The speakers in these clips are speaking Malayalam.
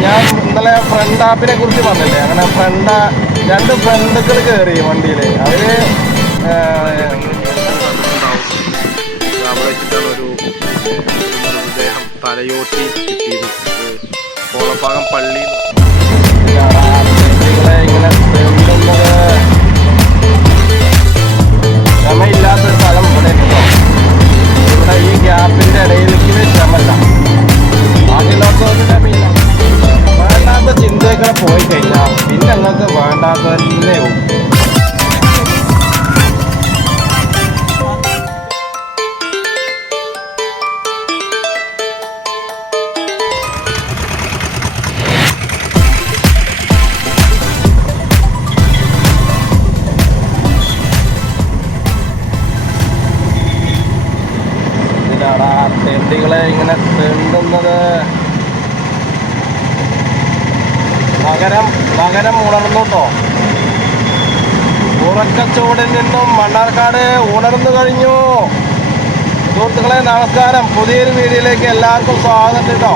ഞാൻ ഇന്നലെ ഫ്രണ്ട് ആപ്പിനെ കുറിച്ച് പറഞ്ഞില്ലേ അങ്ങനെ ഫ്രണ്ട് രണ്ട് ഫ്രണ്ടുകൾ കയറി വണ്ടിയിൽ അവർ തലയോട്ടി കിട്ടിയത് കോളപ്പാകം പള്ളി ഇങ്ങനെ ഇതിലാടാ തെണ്ടികളെ ഇങ്ങനെ തെണ്ടുന്നത്. നഗരം നഗരം ഉണർന്നു കേട്ടോ ഉറക്കച്ചൂടിൽ നിന്നും മണ്ണാർക്കാട് ഉണർന്നു കഴിഞ്ഞു. സുഹൃത്തുക്കളെ നമസ്കാരം. പുതിയൊരു വീഡിയോയിലേക്ക് എല്ലാവർക്കും സ്വാഗതം കേട്ടോ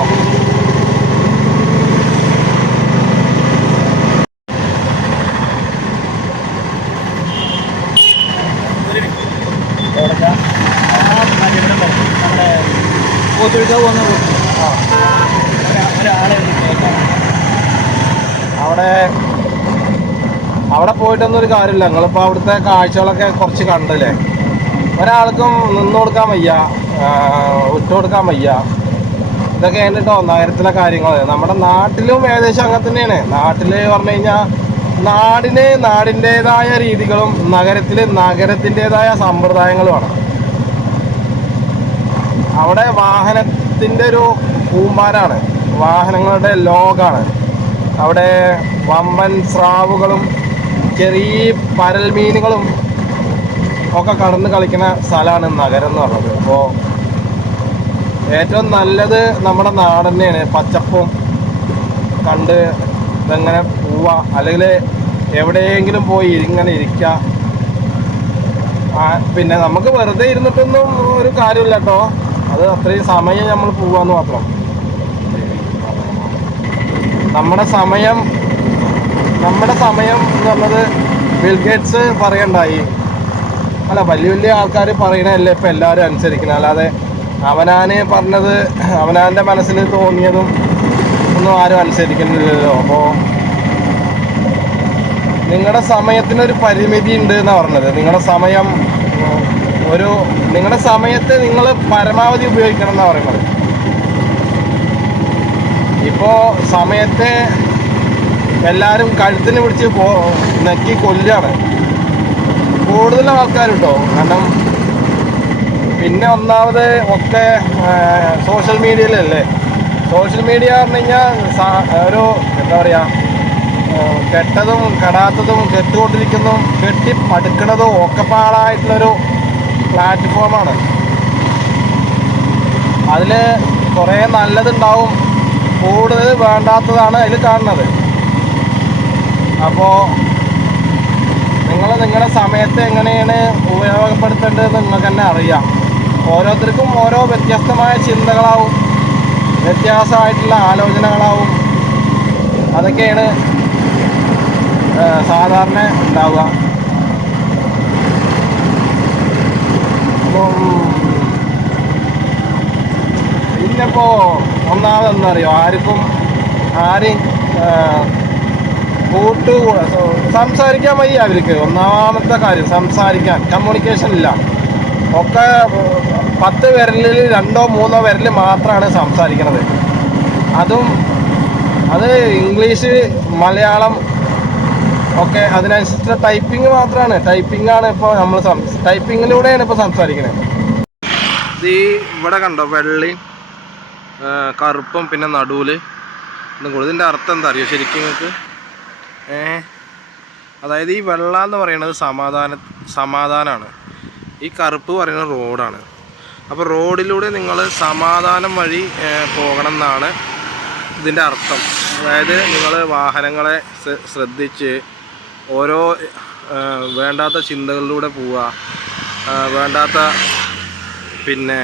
അവിടെ അവിടെ പോയിട്ടൊന്നും ഒരു കാര്യമില്ല. നിങ്ങളിപ്പോൾ അവിടുത്തെ കാഴ്ചകളൊക്കെ കുറച്ച് കണ്ടല്ലേ? ഒരാൾക്കും നിന്ന് കൊടുക്കാൻ വയ്യ വിട്ടു കൊടുക്കാൻ വയ്യ. ഇതൊക്കെ കേട്ടോ നഗരത്തിലെ കാര്യങ്ങൾ നമ്മുടെ നാട്ടിലും ഏകദേശം അങ്ങനെ തന്നെയാണ്. നാട്ടിൽ പറഞ്ഞു കഴിഞ്ഞാൽ നാടിന് നാടിന്റെതായ രീതികളും നഗരത്തിൽ നഗരത്തിന്റെതായ സമ്പ്രദായങ്ങളുമാണ് അവിടെ വാഹനത്തിന്റെ ഒരു കൂമ്പാരാണ് വാഹനങ്ങളുടെ ലോകാണ്. അവിടെ വമ്പൻ സ്രാവുകളും ചെറിയ പരൽ മീനുകളും ഒക്കെ കടന്ന് കളിക്കുന്ന സ്ഥലമാണ് നഗരം എന്ന് പറഞ്ഞത്. അപ്പോൾ ഏറ്റവും നല്ലത് നമ്മുടെ നാട് തന്നെയാണ്. പച്ചപ്പും കണ്ട് ഇതെങ്ങനെ പോവുക അല്ലെങ്കിൽ എവിടെയെങ്കിലും പോയി ഇങ്ങനെ ഇരിക്കുക. പിന്നെ നമുക്ക് വെറുതെ ഇരുന്നിട്ടൊന്നും ഒരു കാര്യമില്ല കേട്ടോ. അത് അത്രയും സമയം നമ്മൾ പോവാന്ന് മാത്രം. നമ്മുടെ സമയം നമ്മുടെ സമയം എന്ന് പറഞ്ഞത് ബിൽഗേറ്റ്സ് പറയണ്ടായി. അല്ല വലിയ വലിയ ആൾക്കാർ പറയണല്ലേ ഇപ്പം എല്ലാവരും അനുസരിക്കണം. അല്ലാതെ അവനാന് പറഞ്ഞത് അവനാന്റെ മനസ്സിൽ തോന്നിയതും ഒന്നും ആരും അനുസരിക്കുന്നില്ലല്ലോ. അപ്പോൾ നിങ്ങളുടെ സമയത്തിനൊരു പരിമിതി ഉണ്ട് എന്നാണ് പറഞ്ഞത്. നിങ്ങളുടെ സമയം ഒരു നിങ്ങളുടെ സമയത്ത് നിങ്ങൾ പരമാവധി ഉപയോഗിക്കണം എന്നാണ് പറയുന്നത്. ഇപ്പോൾ സമയത്തെ എല്ലാവരും കഴുത്തിന് പിടിച്ച് പോ നെക്കി കൊല്ലാണ് കൂടുതൽ ആൾക്കാരുണ്ടോ കാരണം പിന്നെ ഒന്നാമത് ഒക്കെ സോഷ്യൽ മീഡിയയിലല്ലേ സോഷ്യൽ മീഡിയ പറഞ്ഞു കഴിഞ്ഞാൽ ഒരു എന്താ പറയുക കെട്ടതും കെടാത്തതും കെട്ടുകൊണ്ടിരിക്കുന്നതും കെട്ടി പടുക്കണതും ഒക്കെ പാടായിട്ടുള്ളൊരു പ്ലാറ്റ്ഫോമാണ്. അതിൽ കുറേ നല്ലതുണ്ടാവും കൂടുതൽ വേണ്ടാത്തതാണ് അതിൽ കാണുന്നത്. അപ്പോൾ നിങ്ങൾ നിങ്ങളുടെ സമയത്ത് എങ്ങനെയാണ് ഉപയോഗപ്പെടുത്തേണ്ടതെന്ന് നിങ്ങൾക്ക് തന്നെ അറിയാം. ഓരോരുത്തർക്കും ഓരോ വ്യത്യസ്തമായ ചിന്തകളാവും വ്യത്യാസമായിട്ടുള്ള ആലോചനകളാവും. അതൊക്കെയാണ് സാധാരണ ഉണ്ടാവുക. അപ്പം പിന്നിപ്പോ ഒന്നാമത് എന്താ ആർക്കും ആരെയും കൂട്ടു സംസാരിക്കാൻ വയ്യ അവർക്ക്. ഒന്നാമത്തെ കാര്യം സംസാരിക്കാൻ. കമ്മ്യൂണിക്കേഷൻ ഇല്ല. ഒക്കെ പത്ത് വിരലിൽ രണ്ടോ മൂന്നോ വിരൽ മാത്രമാണ് സംസാരിക്കുന്നത് അതും അത് ഇംഗ്ലീഷ് മലയാളം ഒക്കെ അതിനനുസരിച്ച് ടൈപ്പിംഗ് മാത്രമാണ് ടൈപ്പിംഗ് ആണ് ഇപ്പോൾ നമ്മൾ ടൈപ്പിങ്ങിലൂടെയാണ് ഇപ്പോൾ സംസാരിക്കുന്നത് ഈ ഇവിടെ കണ്ടോ വെള്ളയും ആ, കറുപ്പും പിന്നെ നടുവിൽ. ഇതും കൂടെ. ഇതിന്റെ അർത്ഥം എന്താ അറിയോ ശരിക്കും നിങ്ങൾക്ക്? അതായത് ഈ വെള്ള എന്ന് പറയുന്നത് സമാധാന സമാധാനമാണ് ഈ കറുപ്പ് പറയുന്നത് റോഡാണ്. അപ്പോൾ റോഡിലൂടെ നിങ്ങൾ സമാധാനം വഴി പോകണം എന്നാണ് ഇതിന്റെ അർത്ഥം. അതായത് നിങ്ങൾ വാഹനങ്ങളെ ശ്ര- ശ്രദ്ധിച്ച് ഓരോ വേണ്ടാത്ത ചിന്തകളിലൂടെ പോവുക വേണ്ടാത്ത പിന്നെ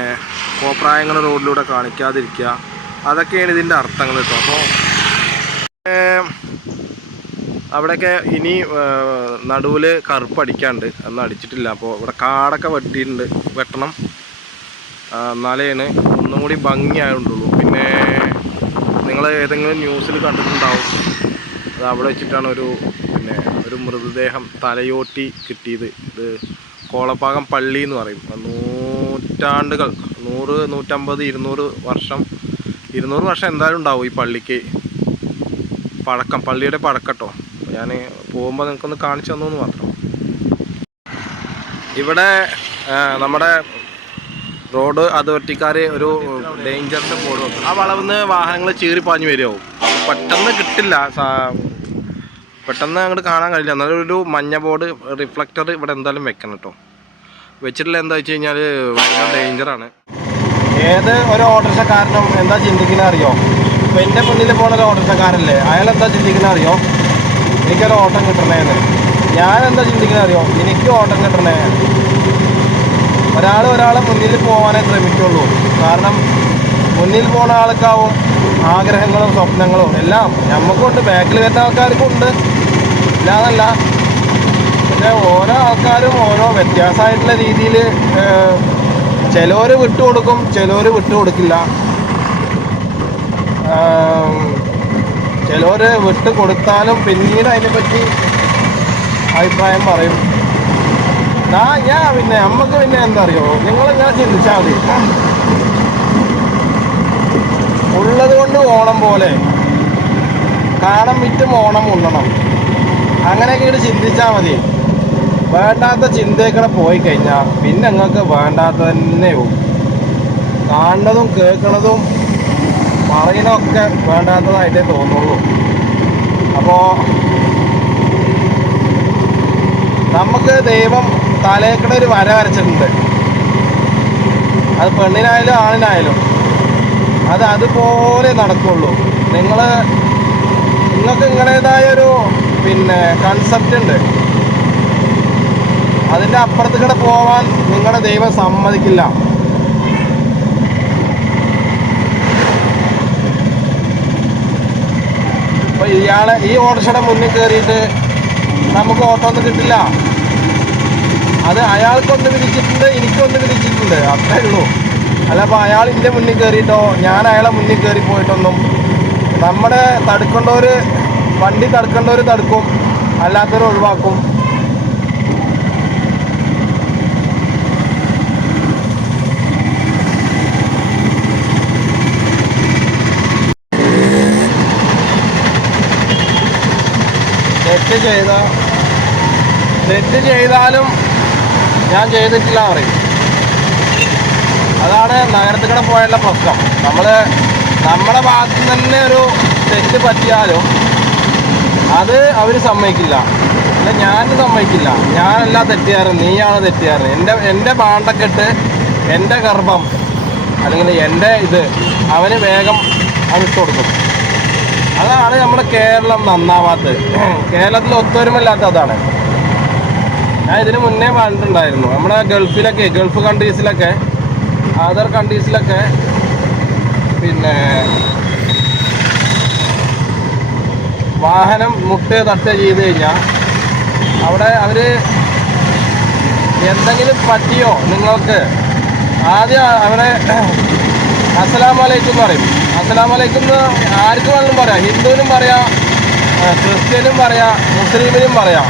കോപ്രായങ്ങൾ റോഡിലൂടെ കാണിക്കാതിരിക്കുക അതൊക്കെയാണ് ഇതിന്റെ അർത്ഥങ്ങൾ കേട്ടോ. അപ്പോൾ അവിടെയൊക്കെ ഇനി നടുവിൽ കറുപ്പ് അടിക്കാണ്ട് അന്ന് അടിച്ചിട്ടില്ല. അപ്പോൾ ഇവിടെ കാടൊക്കെ വെട്ടിയിട്ടുണ്ട് വെട്ടണം. നിലയാണ് ഒന്നും കൂടി ഭംഗിയായിട്ടുള്ളൂ പിന്നെ നിങ്ങൾ ഏതെങ്കിലും ന്യൂസിൽ കണ്ടിട്ടുണ്ടാവും. അത് അവിടെ വെച്ചിട്ടാണ് ഒരു പിന്നെ ഒരു മൃതദേഹം തലയോട്ടി കിട്ടിയത്. ഇത് കോളപ്പാകം പള്ളി എന്ന് പറയും. നൂറ്റാണ്ടുകൾ നൂറ് നൂറ്റമ്പത് ഇരുന്നൂറ് വർഷം ഇരുന്നൂറ് വർഷം എന്തായാലും ഉണ്ടാവും ഈ പള്ളിക്ക്. പഴക്കം പള്ളിയുടെ പഴക്കട്ടോ. ഞാൻ പോകുമ്പോൾ നിങ്ങൾക്കൊന്ന് കാണിച്ചു തന്നു മാത്രം. ഇവിടെ നമ്മുടെ റോഡ് അതോറിറ്റിക്കാർ ഒരു ഡേഞ്ചറിന്റെ ബോർഡ് ആ വളവിൽ നിന്ന് വാഹനങ്ങൾ ചീറി പാഞ്ഞു വരുമാവും പെട്ടെന്ന് കിട്ടില്ല പെട്ടെന്ന് അങ്ങോട്ട് കാണാൻ കഴിയില്ല. എന്നാലും ഒരു മഞ്ഞ ബോർഡ് റിഫ്ലക്ടർ ഇവിടെ എന്തായാലും വെക്കണം കേട്ടോ വെച്ചിട്ടില്ല എന്താ വെച്ച് കഴിഞ്ഞാൽ ഡേഞ്ചറാണ് ഏത് ഒരു ഓട്ടോറിക്ഷക്കാരനും എന്താ ചിന്തിക്കുന്ന അറിയോ? ഇപ്പം എന്റെ മുന്നിൽ പോണ ഒരു ഓട്ടോറിക്ഷക്കാരല്ലേ അയാൾ എന്താ ചിന്തിക്കുന്ന അറിയോ? എനിക്കൊരു ഓട്ടം കിട്ടണേന്ന്. ഞാൻ എന്താ ചിന്തിക്കുന്ന അറിയോ? എനിക്ക് ഓട്ടം കിട്ടണേ. ഒരാൾ ഒരാളെ മുന്നിൽ പോകാനേ ശ്രമിക്കുള്ളൂ. കാരണം മുന്നിൽ പോണ ആൾക്കാവും ആഗ്രഹങ്ങളും സ്വപ്നങ്ങളും എല്ലാം നമുക്കുണ്ട് ബാക്കിൽ വരുന്ന ആൾക്കാർക്കും ഉണ്ട് ഇല്ലാന്നല്ല. പക്ഷെ ഓരോ ആൾക്കാരും ഓരോ വ്യത്യാസമായിട്ടുള്ള രീതിയിൽ ചിലവർ വിട്ടുകൊടുക്കും ചിലവർ വിട്ടുകൊടുക്കില്ല ചിലവർ വിട്ടു കൊടുത്താലും പിന്നീട് അതിനെപ്പറ്റി അഭിപ്രായം പറയും. ആ ഞാൻ പിന്നെ നമുക്ക് പിന്നെ എന്താ അറിയോ ഞാൻ ചിന്തിച്ചാൽ മതി. ഉള്ളത് കൊണ്ട് ഓണം പോലെ. കാണം വിറ്റും ഓണം ഉണ്ണണം. അങ്ങനെയൊക്കെ ഇങ്ങോട്ട് ചിന്തിച്ചാൽ മതി. വേണ്ടാത്ത ചിന്തയൊക്കെ പോയി കഴിഞ്ഞാൽ പിന്നെ നിങ്ങൾക്ക് വേണ്ടാത്ത തന്നെ പോകും കാണുന്നതും കേൾക്കുന്നതും പറയുന്നതൊക്കെ വേണ്ടാത്തതായിട്ടേ തോന്നുള്ളൂ. അപ്പോൾ നമുക്ക് ദൈവം തലേക്കിടെ ഒരു വര വരച്ചിട്ടുണ്ട്. അത് പെണ്ണിനായാലും ആണിനായാലും. അത് അതുപോലെ നടക്കുള്ളൂ. നിങ്ങൾ നിങ്ങൾക്ക് നിങ്ങളുടേതായ ഒരു പിന്നെ കൺസെപ്റ്റ് ഉണ്ട്. അതിന്റെ അപ്പുറത്ത് കൂടെ പോവാൻ നിങ്ങളുടെ ദൈവം സമ്മതിക്കില്ല. ഇയാളെ ഈ ഓട്ടോറിക്ഷയുടെ മുന്നിൽ കയറിയിട്ട് നമുക്ക് ഓട്ടോ ഒന്നും കിട്ടില്ല. അത് അയാൾക്കൊന്ന് വിധിച്ചിട്ടുണ്ട് എനിക്കൊന്ന് വിധിച്ചിട്ടുണ്ട്. അത്രേ ഉള്ളൂ. അല്ല അപ്പോൾ അയാൾ എന്റെ മുന്നിൽ കയറിയിട്ടോ ഞാൻ അയാളെ മുന്നിൽ കയറി പോയിട്ടൊന്നും നമ്മുടെ തടുക്കേണ്ടവർ വണ്ടി തടുക്കേണ്ടവർ തടുക്കും അല്ലാത്തവർ ഒഴിവാക്കും. തെറ്റ് ചെയ്ത തെറ്റ് ചെയ്താലും ഞാൻ ചെയ്തിട്ടില്ല പറയും. അതാണ് നഗരത്തിൽ കൂടെ പോയുള്ള പ്രശ്നം. നമ്മൾ നമ്മുടെ ഭാഗത്ത് നിന്ന് തന്നെ ഒരു തെറ്റ് പറ്റിയാലും അത് അവർ സമ്മതിക്കില്ല. അല്ല ഞാൻ സമ്മതിക്കില്ല. ഞാനല്ല തെറ്റുകാരൻ നീയാണ് തെറ്റുകാരൻ എന്റെ എന്റെ പാണ്ടക്കെട്ട് എന്റെ ഗർഭം അല്ലെങ്കിൽ എന്റെ ഇത് അവന് വേഗം അവിട്ട് കൊടുക്കും. അതാണ് നമ്മുടെ കേരളം നന്നാവാത്തത്. കേരളത്തിൽ ഒത്തൊരുമല്ലാത്ത അതാണ്. ഞാൻ ഇതിന് മുന്നേ പറഞ്ഞിട്ടുണ്ടായിരുന്നു. നമ്മുടെ ഗൾഫിലൊക്കെ ഗൾഫ് കൺട്രീസിലൊക്കെ അതർ കൺട്രീസിലൊക്കെ പിന്നെ വാഹനം മുട്ട് തട്ട് ചെയ്ത് കഴിഞ്ഞാൽ അവിടെ അവർ എന്തെങ്കിലും പറ്റിയോ നിങ്ങൾക്ക്? ആദ്യം അവിടെ അസ്സലാമലൈക്കും എന്ന് പറയും. അസ്സലാമലൈക്കും എന്ന് ആർക്ക് വേണമെങ്കിലും പറയാം. ഹിന്ദുവിനും പറയാം ക്രിസ്ത്യനും പറയാം മുസ്ലിമിനും പറയാം.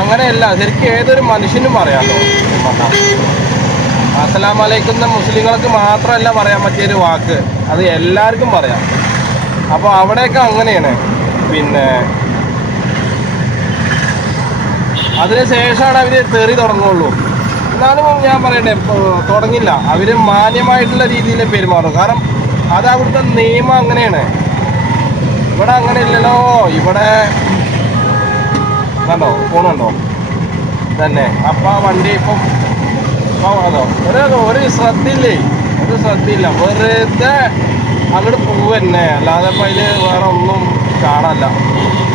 അങ്ങനെയല്ല ശരിക്കും ഏതൊരു മനുഷ്യനും പറയാമല്ലോ അസലാം എന്ന മുസ്ലിങ്ങൾക്ക് മാത്രമല്ല പറയാൻ പറ്റിയൊരു വാക്ക്. അത് എല്ലാവർക്കും പറയാം. അപ്പോൾ അവിടെയൊക്കെ അങ്ങനെയാണ്. പിന്നെ അതിന് ശേഷമാണ് അവർ തെറി തുടങ്ങുള്ളൂ. എന്നാലും ഞാൻ പറയട്ടെ തുടങ്ങില്ല. അവർ മാന്യമായിട്ടുള്ള രീതിയിൽ പെരുമാറും കാരണം അത് അവിടുത്തെ നിയമം അങ്ങനെയാണ്. ഇവിടെ അങ്ങനെ ഇല്ലല്ലോ. ഇവിടെ കണ്ടോ? ഫോണുണ്ടോ തന്നെ അപ്പം ആ വണ്ടി ഇപ്പം അതോ? ഒരു ഒരു ശ്രദ്ധയില്ലേ? ഒരു ശ്രദ്ധയില്ല. വെറുതെ അങ്ങോട്ട് പോവന്നെ. അല്ലാതെ ഇപ്പം അതിൽ വേറെ ഒന്നും കാണാനില്ല.